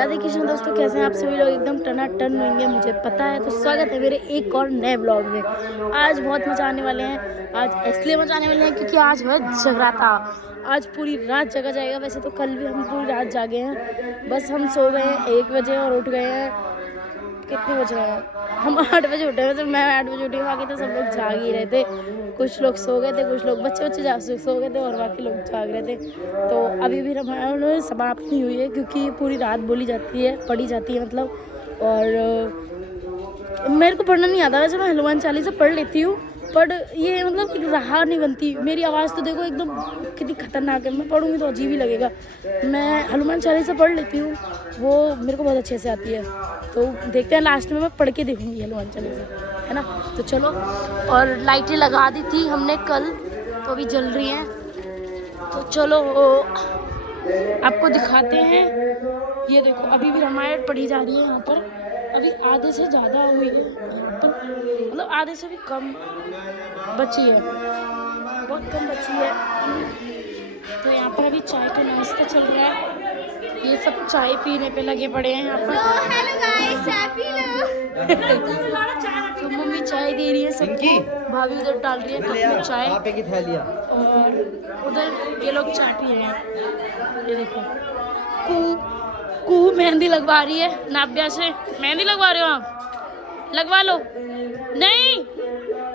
राधे कृष्ण दोस्तों, कैसे हैं आप सभी लोग? एकदम टनाटन होंगे मुझे पता है। तो स्वागत है मेरे एक और नए ब्लॉग में। आज बहुत मजा आने वाले हैं। आज इसलिए मजा आने वाले हैं क्योंकि आज है जगराता। आज पूरी रात जगा जाएगा। वैसे तो कल भी हम पूरी रात जागे हैं, बस हम सो गए हैं 1 बजे और उठ गए हैं कितने बज रहे हैं, हम 8 बजे उठे। वैसे मैं 8 बजे उठी, बाकी तो सब लोग जाग ही रहे थे। कुछ लोग सो गए थे, कुछ लोग बच्चे सो गए थे और बाकी लोग जाग रहे थे। तो अभी भी रामायण समाप्त नहीं हुई है क्योंकि पूरी रात बोली जाती है, पढ़ी जाती है मतलब। और मेरे को पढ़ना नहीं आता। वैसे मैं हनुमान चालीसा पढ़ लेती हूँ, पर ये मतलब राह नहीं बनती। मेरी आवाज़ तो देखो एकदम कितनी खतरनाक है, मैं पढ़ूंगी तो अजीब ही लगेगा। मैं हनुमान चालीसा पढ़ लेती हूँ, वो मेरे को बहुत अच्छे से आती है। तो देखते हैं, लास्ट में मैं पढ़ के देखूंगी हनुमान चालीसा, है ना। तो चलो, और लाइटें लगा दी थी हमने कल, तो अभी जल रही हैं। तो चलो आपको दिखाते हैं। ये देखो, अभी भी रामायण पढ़ी जा रही है यहाँ पर। अभी आधे से ज़्यादा हुई है यहाँ पर, मतलब आधे से भी कम बची है, बहुत कम बची है। तो यहाँ पर अभी चाय का नाश्ता चल रहा है। ये सब चाय पीने पे लगे पड़े हैं यहाँ पर। हेलो गाइस, चाय पी लो। तो मम्मी चाय दे रही है सबको, भाभी उधर डाल रही है कप में चाय, और उधर ये लोग चाय पी रहे हैं। ये देखो, कू मेहंदी लगवा रही है नाब्या से। मेहंदी लगवा रहे हो आप? लगवा लो। नहीं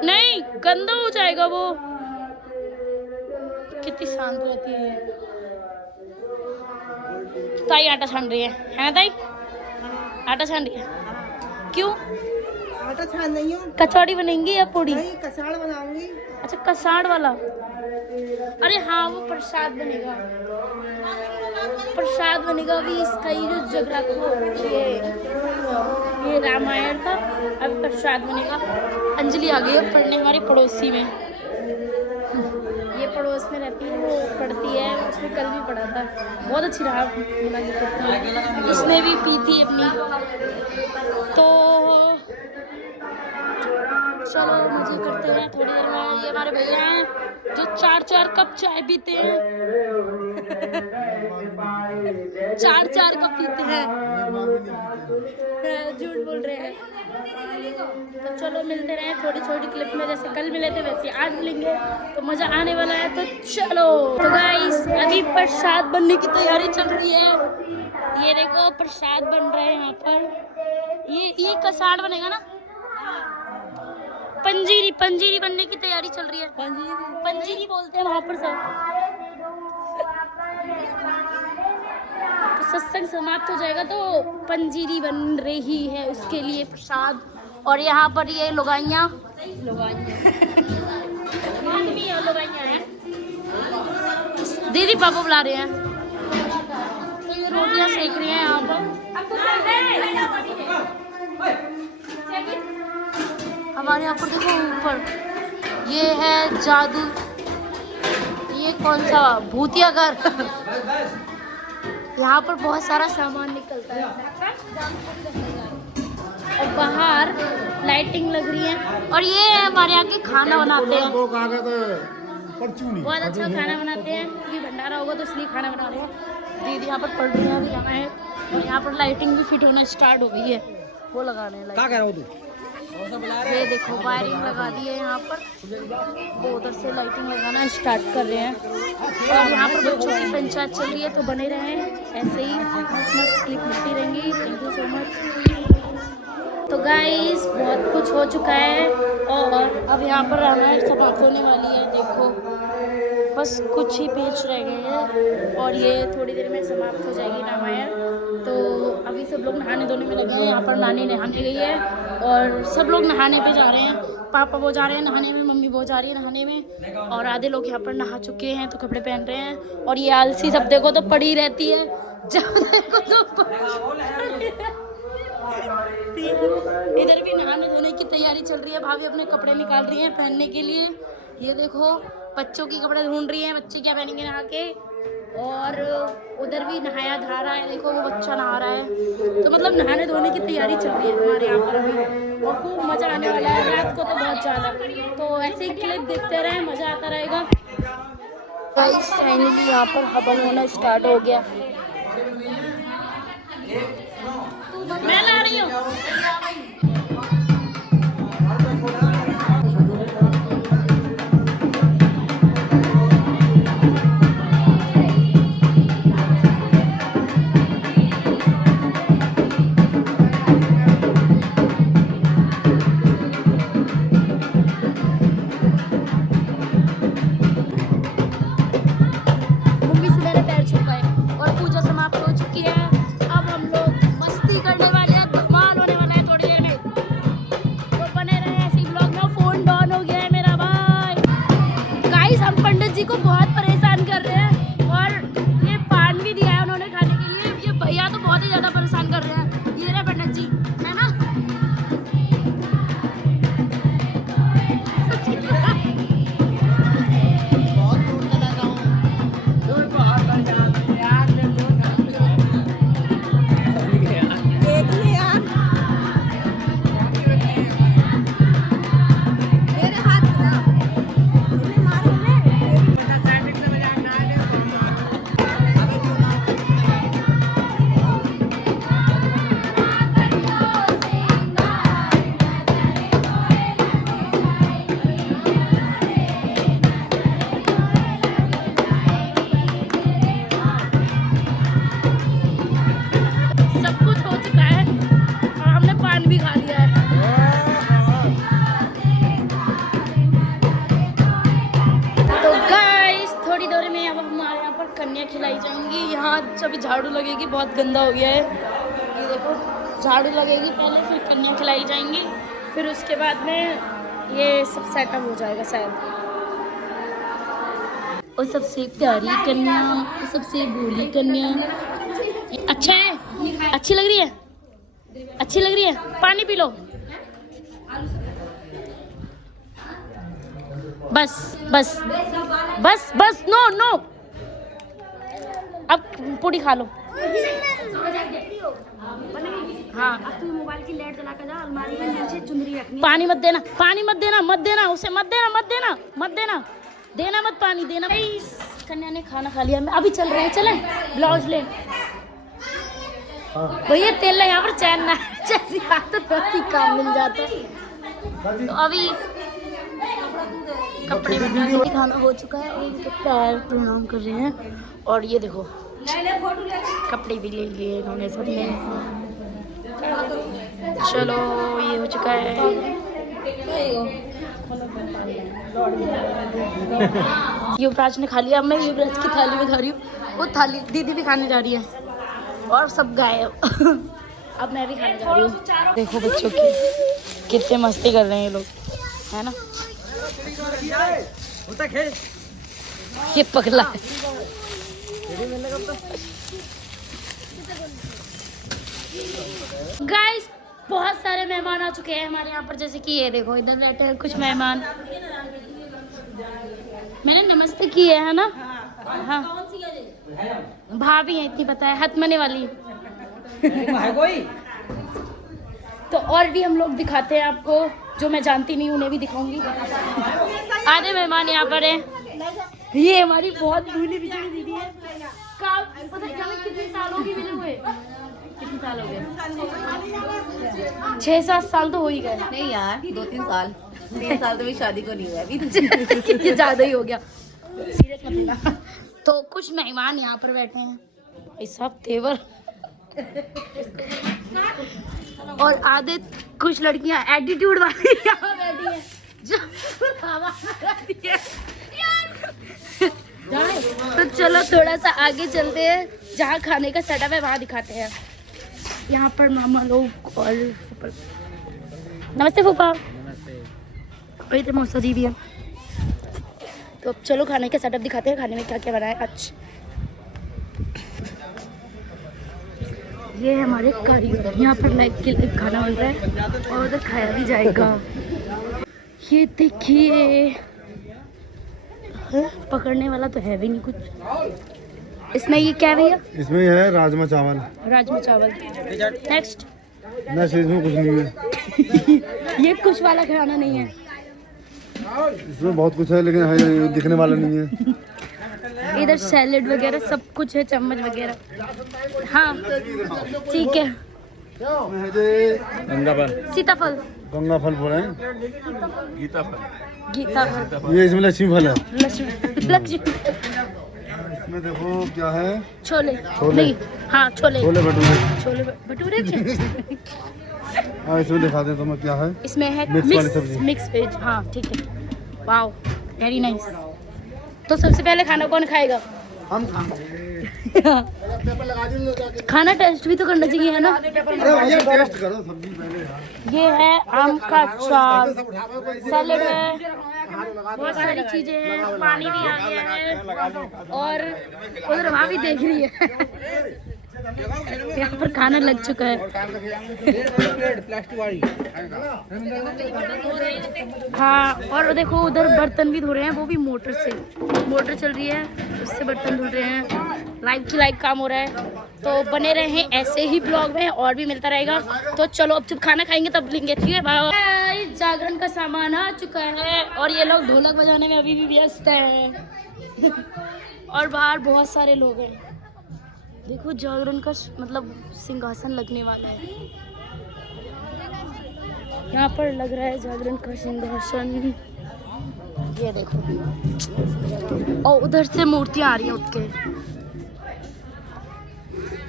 नहीं, गंदा हो जाएगा वो। कितनी शांत रहती है ताई। आटा छान रही है ना ताई? आटा छान रही है, क्यों? आटा छान नहीं हूँ, कचौड़ी बनेंगी या पूड़ी? नहीं कसाड़ बनाऊंगी। अच्छा, कसाड़ वाला। अरे हाँ, वो प्रसाद बनेगा, प्रसाद बनेगा अभी इसका। ये जो जगराता, ये रामायण का अब प्रसाद बनेगा। अंजलि आ गई है पढ़ने, हमारे पड़ोसी में। ये पड़ोस में रहती है, वो पढ़ती है। उसने कल भी पढ़ा था, बहुत अच्छी रहा पढ़ती। उसने भी पी थी अपनी। तो चलो मजे करते हैं थोड़ी देर में। ये हमारे भैया हैं जो 4-4 कप चाय पीते हैं। 4-4 कप पीते हैं, झूठ बोल रहे हैं। तो चलो मिलते रहे थोड़ी छोटी क्लिप में, जैसे कल मिले थे वैसे आज मिलेंगे, तो मजा आने वाला है। तो चलो, तो गाइस अभी प्रसाद बनने की तैयारी चल रही है। ये देखो, प्रसाद बन रहा है यहाँ पर। ये कसाड़ बनेगा ना? पंजीरी बनने की तैयारी चल रही है। पंजीरी बोलते हैं वहां पर सब। तो सत्संग समाप्त हो जाएगा तो पंजीरी बन रही है, उसके लिए प्रसाद। और यहाँ पर ये लोगाइयाँ हैं। दीदी पापा बुला रहे हैं, तो ये रोटियाँ सेक रही हैं यहाँ पर। हमारे यहाँ पर देखो ऊपर ये है जादू, ये कौन सा भूतिया घर। यहाँ पर बहुत सारा सामान निकलता है और बाहर लाइटिंग लग रही है। और ये है हमारे यहाँ के खाना बनाते हैं, बहुत अच्छा खाना बनाते हैं। ये भंडारा होगा तो इसलिए खाना बना रहे हैं। दीदी यहाँ पर पढ़ रही है अभी रामायण, और यहाँ पर लाइटिंग भी फिट होना स्टार्ट हो गई है, वो लगाने हैं। ये देखो, वायरिंग लगा दी है यहाँ पर, वो उधर से लाइटिंग लगाना स्टार्ट कर रहे हैं। और यहाँ पर बच्चों की पंचायत चल रही है, तो बने रहें ऐसे ही, मस्त क्लिप मिलती रहेंगी। Thank you so much. तो गाइस बहुत कुछ हो चुका है और अब यहाँ पर रामायण समाप्त होने वाली है। देखो, बस कुछ ही पेज रह गए हैं और ये थोड़ी देर में समाप्त हो जाएगी रामायण। तो अभी सब लोग नहाने धोने में लगे हैं। यहाँ पर नानी नहाने गई है और सब लोग नहाने पे जा रहे हैं। पापा वो जा रहे हैं नहाने में, मम्मी वो जा रही है नहाने में, और आधे लोग यहाँ पर नहा चुके हैं तो कपड़े पहन रहे हैं। और ये आलसी सब देखो तो पड़ी रहती है, जब देखो तो इधर भी नहाने धोने की तैयारी चल रही है। भाभी अपने कपड़े निकाल रही हैं पहनने के लिए। ये देखो, बच्चों के कपड़े ढूंढ रही हैं, बच्चे क्या पहनेंगे नहा के। और उधर भी नहाया धा रहा है, देखो वो बच्चा नहा रहा है। तो मतलब नहाने धोने की तैयारी चल रही है हमारे यहाँ पर अभी, और खूब मज़ा आने वाला है रात को तो बहुत ज़्यादा। तो ऐसे ही क्लिप देखते रहे, मज़ा आता रहेगा। गाइस फाइनली यहाँ पर हवन होना स्टार्ट हो गया। मैं ला रही हूँ। मम्मी से मेरे पैर छू पाए और पूजा समाप्त हो चुकी है। अब हम लोग मस्ती करने वाले हैं, धमाल होने वाला है थोड़ी देर में। तो बने रहे ऐसे ही ब्लॉग में। फोन डाउन हो गया है मेरा भाई। गाइस हम पंडित जी को बहुत परेशान कर रहे हैं और ये पान भी दिया है उन्होंने खाने के लिए। ये भैया तो बहुत ही ज्यादा परेशान कर रहे हैं। ये रहे पंडित जी, है ना? सब कुछ हो चुका है और हमने पान भी खा लिया है। तो गाइस थोड़ी देर में अब हमारे यहाँ पर कन्या खिलाई जाएंगी। यहाँ सभी झाड़ू लगेगी, बहुत गंदा हो गया है। ये देखो झाड़ू लगेगी पहले, फिर कन्या खिलाई जाएंगी, फिर उसके बाद में ये सब सेटअप हो जाएगा शायद। और सबसे प्यारी कन्या, सबसे भोली कन्या। अच्छा है, अच्छी लग रही है, अच्छी लग रही है। पानी पी लो। बस बस बस बस, नो नो, अब पूरी खा लो। हाँ अब तू मोबाइल की लाइट जला कर जा, अलमारी में नीचे चुंदरी रखनी। पानी मत देना, पानी मत देना, मत देना उसे, मत देना, मत देना, मत देना, देना मत पानी देना। कन्या ने खाना खा लिया, अभी चल रहे हैं, चलें ब्लाउज ले। भैया तेल यहाँ पर चैन ना जैसी बात तो वैसी काम मिल जाता है। तो अभी कपड़े में खाना हो चुका है और इनके पैर प्रणाम कर रहे हैं। और ये देखो कपड़े भी ले लिए इन्होंने सबने। चलो ये हो चुका है। युवराज ने खा लिया, अब मैं युवराज की थाली में खा रही हूँ, वो थाली दीदी भी खाने जा रही है और सब गायब। अब मैं भी खाने जा रही हूँ। देखो बच्चों की कितने मस्ती कर रहे हैं ये लोग, है ना? ये पगला है। गाइस बहुत सारे मेहमान आ चुके हैं हमारे यहाँ पर, जैसे कि ये देखो इधर बैठे हैं कुछ मेहमान। मैंने नमस्ते किए है ना? हाँ भाभी है, इतनी पता है, हाथ मने वाली। तो और भी हम लोग दिखाते हैं आपको, जो मैं जानती नहीं उन्हें भी दिखाऊंगी। आधे मेहमान यहाँ पर है। ये हमारी बहुत भूली बिछड़ी दीदी है। पता है कितने सालों की मिले हुए? कितने साल हो गए? 6-7 साल तो हो ही गए। नहीं यार 2-3 साल, 3 साल तो मेरी शादी को नहीं हुआ अभी। ये ज्यादा ही हो गया, सीरियस मत लेना। तो कुछ मेहमान यहाँ पर बैठे हैं, ये सब तेवर। और आधे कुछ लड़कियां एटीट्यूड वाली यहाँ बैठी हैं जो तो चलो थोड़ा सा आगे चलते हैं, जहाँ खाने का सेटअप है वहाँ दिखाते हैं। यहाँ पर मामा लोग और नमस्ते फूफा, वही तो मौसा जी भी है। तो अब चलो खाने का सेटअप दिखाते हैं, खाने में क्या क्या बना है आज। ये है हमारे कारीगर, यहाँ पर लाइक के लिए खाना बन रहा है और उधर खाया भी जाएगा। ये देखिए, पकड़ने वाला तो है भी नहीं कुछ। इसमें ये क्या है भैया? इसमें है राजमा चावल। राजमा चावल। नेक्स्ट इसमें कुछ नहीं है। ये कुछ वाला खाना नहीं है। इसमें बहुत कुछ है लेकिन है दिखने वाला नहीं है। इधर सैलेड वगैरह सब कुछ है, चम्मच वगैरह। हाँ ठीक है। गंगा फल, सीताफल, गंगा फल बोले हैं। गीता फल, ये इसमें लक्ष्मी फल है। लक्ष्मी, लक्ष्मी, इसमें देखो क्या है, छोले, छोले। नहीं हाँ छोले, छोले भटूरे। छोले भटूरे। हाँ इसमें दिखा दे तुम्हें क्या है। इसमें है मिक्स वाली सब्जी। Mix veg. हाँ ठीक है। Wow very nice. तो सबसे पहले खाना कौन खाएगा? हम खाना टेस्ट भी तो करना चाहिए है ना। भैया टेस्ट करो सब्जी पहले यार। ये है आम का अचार, सैलेड है, बहुत सारी चीजें हैं, पानी भी आ गया है और उधर वहाँ भी देख रही है। यहाँ पर खाना लग चुका है। हाँ और देखो उधर बर्तन भी धो रहे हैं, वो भी मोटर से, मोटर चल रही है उससे बर्तन धुल रहे हैं। लाइव की लाइव काम हो रहा है। तो बने रहे ऐसे ही ब्लॉग में, और भी मिलता रहेगा। तो चलो अब जब खाना खाएंगे तब लेंगे, ठीक है। बाय। जागरण का सामान आ चुका है और ये लोग ढोलक बजाने में अभी भी व्यस्त हैं। और बाहर बहुत सारे लोग हैं। देखो जागरण का मतलब सिंहासन लगने वाला है। यहाँ पर लग रहा है जागरण का सिंहासन। ये देखो और उधर से मूर्तियाँ आ रही हैं उठ के।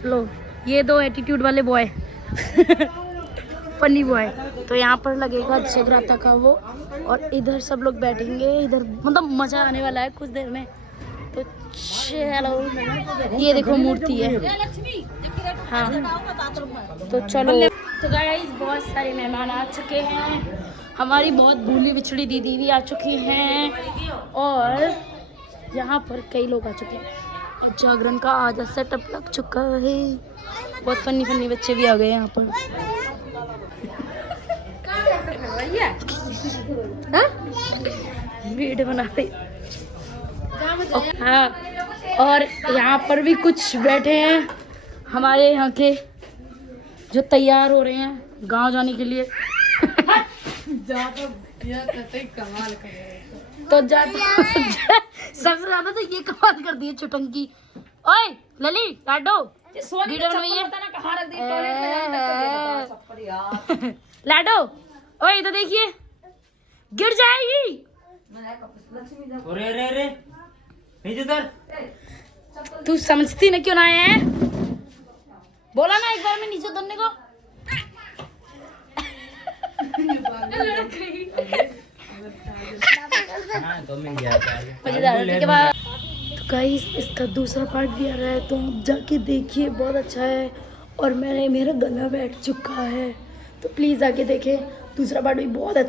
लो ये दो एटीट्यूड वाले बॉय फनी बॉय। तो यहाँ पर लगेगा जगराता का वो, और इधर सब लोग बैठेंगे। इधर मतलब मजा आने वाला है कुछ देर में। तो चलो ये देखो मूर्ति है। हाँ तो चलो। तो गाइस बहुत सारे मेहमान आ चुके हैं। हमारी बहुत भूली बिछड़ी दीदी भी आ चुकी हैं और यहाँ पर कई लोग आ चुके हैं। जागरण का आधा सेटअप लग चुका है। बहुत फनी फनी बच्चे भी आ गए यहाँ पर। वीडियो बना रही। हाँ और यहाँ पर भी कुछ बैठे हैं हमारे यहाँ के जो तैयार हो रहे हैं गांव जाने के लिए। तो सबसे ज्यादा तो ये कमाल कर दी है चुटंकी। ओए लली लाडो वीडियो बनवाइए। लाडो ओए इधर देखिए गिर जाएगी। तू समझती ना क्यों ना है? बोला ना एक बार में नीचे उतरने को। के बाद तो गाइस इसका दूसरा पार्ट भी आ रहा है, तो आप जाके देखिए, बहुत अच्छा है। और मेरा गला बैठ चुका है, तो प्लीज़ आके देखें। दूसरा पार्ट भी बहुत अच्छा।